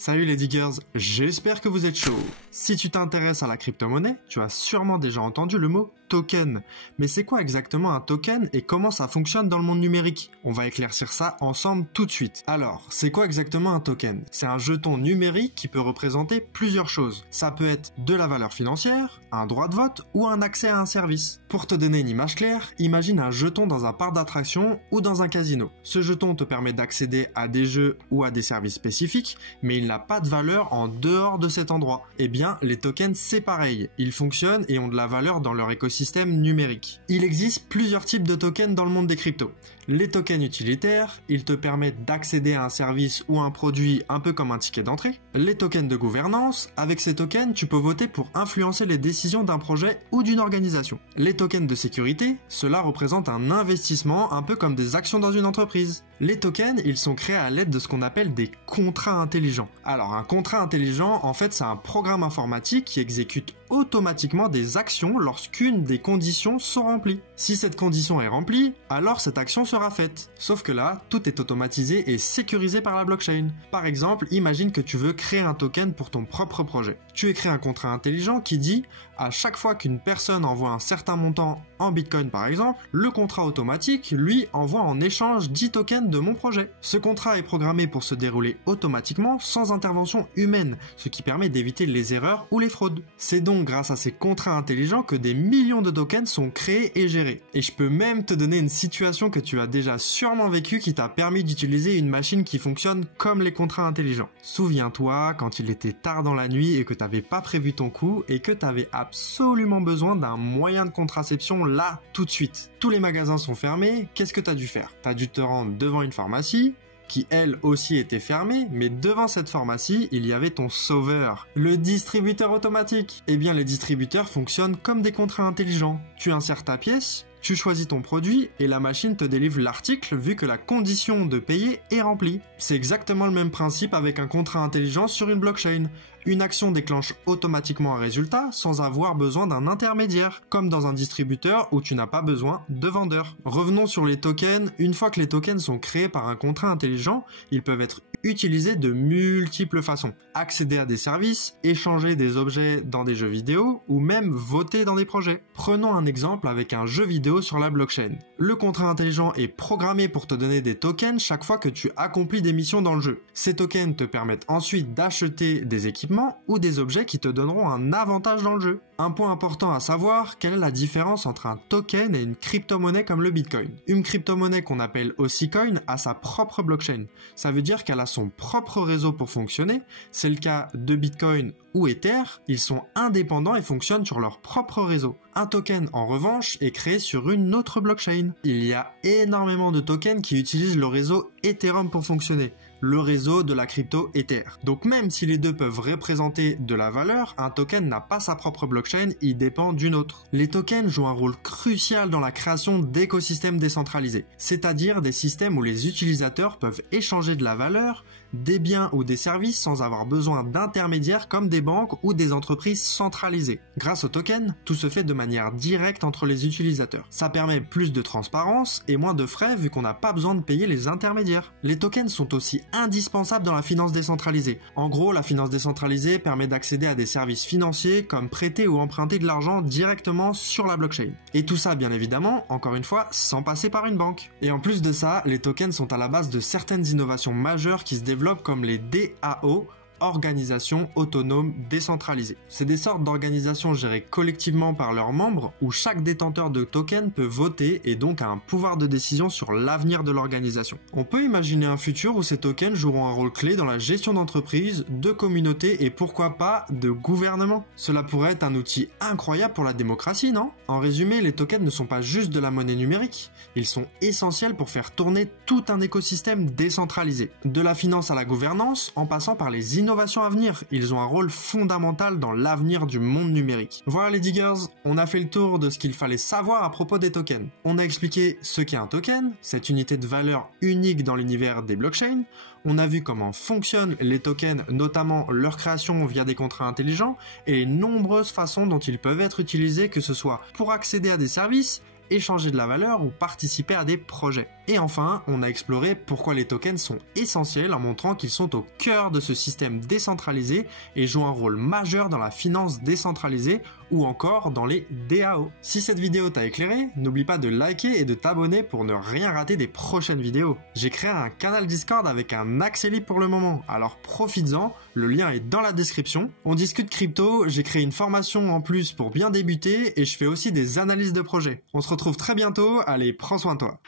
Salut les diggers, j'espère que vous êtes chauds. Si tu t'intéresses à la crypto-monnaie, tu as sûrement déjà entendu le mot token. Mais c'est quoi exactement un token et comment ça fonctionne dans le monde numérique? On va éclaircir ça ensemble tout de suite. Alors, c'est quoi exactement un token? C'est un jeton numérique qui peut représenter plusieurs choses. Ça peut être de la valeur financière, un droit de vote ou un accès à un service. Pour te donner une image claire, imagine un jeton dans un parc d'attractions ou dans un casino. Ce jeton te permet d'accéder à des jeux ou à des services spécifiques, mais il n'a pas de valeur en dehors de cet endroit. Eh bien, les tokens, c'est pareil. Ils fonctionnent et ont de la valeur dans leur écosystème numérique. Il existe plusieurs types de tokens dans le monde des cryptos. Les tokens utilitaires, ils te permettent d'accéder à un service ou un produit un peu comme un ticket d'entrée. Les tokens de gouvernance, avec ces tokens, tu peux voter pour influencer les décisions d'un projet ou d'une organisation. Les tokens de sécurité, cela représente un investissement un peu comme des actions dans une entreprise. Les tokens, ils sont créés à l'aide de ce qu'on appelle des contrats intelligents. Alors un contrat intelligent, en fait, c'est un programme informatique qui exécute automatiquement des actions lorsqu'une des conditions sont remplies. Si cette condition est remplie, alors cette action sera faite. Sauf que là, tout est automatisé et sécurisé par la blockchain. Par exemple, imagine que tu veux créer un token pour ton propre projet. Tu écris un contrat intelligent qui dit à chaque fois qu'une personne envoie un certain montant en Bitcoin par exemple, le contrat automatique, lui, envoie en échange 10 tokens de mon projet. Ce contrat est programmé pour se dérouler automatiquement sans intervention humaine, ce qui permet d'éviter les erreurs ou les fraudes. C'est donc grâce à ces contrats intelligents que des millions de tokens sont créés et gérés. Et je peux même te donner une situation que tu as déjà sûrement vécue qui t'a permis d'utiliser une machine qui fonctionne comme les contrats intelligents. Souviens-toi quand il était tard dans la nuit et que t'avais pas prévu ton coup et que t'avais absolument besoin d'un moyen de contraception là, tout de suite. Tous les magasins sont fermés, qu'est-ce que t'as dû faire? T'as dû te rendre devant une pharmacie, qui elle aussi était fermée, mais devant cette pharmacie, il y avait ton sauveur, le distributeur automatique. Eh bien, les distributeurs fonctionnent comme des contrats intelligents. Tu insères ta pièce, tu choisis ton produit et la machine te délivre l'article vu que la condition de payer est remplie. C'est exactement le même principe avec un contrat intelligent sur une blockchain. Une action déclenche automatiquement un résultat sans avoir besoin d'un intermédiaire, comme dans un distributeur où tu n'as pas besoin de vendeur. Revenons sur les tokens. Une fois que les tokens sont créés par un contrat intelligent, ils peuvent être utilisés de multiples façons. Accéder à des services, échanger des objets dans des jeux vidéo ou même voter dans des projets. Prenons un exemple avec un jeu vidéo sur la blockchain. Le contrat intelligent est programmé pour te donner des tokens chaque fois que tu accomplis des missions dans le jeu. Ces tokens te permettent ensuite d'acheter des équipements ou des objets qui te donneront un avantage dans le jeu. Un point important à savoir, quelle est la différence entre un token et une crypto-monnaie comme le Bitcoin? Une crypto-monnaie qu'on appelle aussi coin a sa propre blockchain. Ça veut dire qu'elle a son propre réseau pour fonctionner. C'est le cas de Bitcoin ou Ether. Ils sont indépendants et fonctionnent sur leur propre réseau. Un token, en revanche, est créé sur une autre blockchain. Il y a énormément de tokens qui utilisent le réseau Ethereum pour fonctionner, le réseau de la crypto Ether. Donc même si les deux peuvent représenter de la valeur, un token n'a pas sa propre blockchain, il dépend d'une autre. Les tokens jouent un rôle crucial dans la création d'écosystèmes décentralisés, c'est-à-dire des systèmes où les utilisateurs peuvent échanger de la valeur, des biens ou des services sans avoir besoin d'intermédiaires comme des banques ou des entreprises centralisées. Grâce aux tokens, tout se fait de manière directe entre les utilisateurs. Ça permet plus de transparence et moins de frais vu qu'on n'a pas besoin de payer les intermédiaires. Les tokens sont aussi indispensables dans la finance décentralisée. En gros, la finance décentralisée permet d'accéder à des services financiers comme prêter ou emprunter de l'argent directement sur la blockchain. Et tout ça, bien évidemment, encore une fois, sans passer par une banque. Et en plus de ça, les tokens sont à la base de certaines innovations majeures qui se développent comme les DAO, organisations autonomes décentralisées. C'est des sortes d'organisations gérées collectivement par leurs membres où chaque détenteur de token peut voter et donc a un pouvoir de décision sur l'avenir de l'organisation. On peut imaginer un futur où ces tokens joueront un rôle clé dans la gestion d'entreprises, de communautés et pourquoi pas de gouvernement. Cela pourrait être un outil incroyable pour la démocratie, non? En résumé, les tokens ne sont pas juste de la monnaie numérique, ils sont essentiels pour faire tourner tout un écosystème décentralisé. De la finance à la gouvernance, en passant par les innovations à venir, ils ont un rôle fondamental dans l'avenir du monde numérique. Voilà les diggers, on a fait le tour de ce qu'il fallait savoir à propos des tokens. On a expliqué ce qu'est un token, cette unité de valeur unique dans l'univers des blockchains. On a vu comment fonctionnent les tokens, notamment leur création via des contrats intelligents et les nombreuses façons dont ils peuvent être utilisés, que ce soit pour accéder à des services, échanger de la valeur ou participer à des projets. Et enfin, on a exploré pourquoi les tokens sont essentiels en montrant qu'ils sont au cœur de ce système décentralisé et jouent un rôle majeur dans la finance décentralisée ou encore dans les DAO. Si cette vidéo t'a éclairé, n'oublie pas de liker et de t'abonner pour ne rien rater des prochaines vidéos. J'ai créé un canal Discord avec un accès libre pour le moment, alors profites-en, le lien est dans la description. On discute crypto, j'ai créé une formation en plus pour bien débuter et je fais aussi des analyses de projets. On se retrouve très bientôt, allez, prends soin de toi.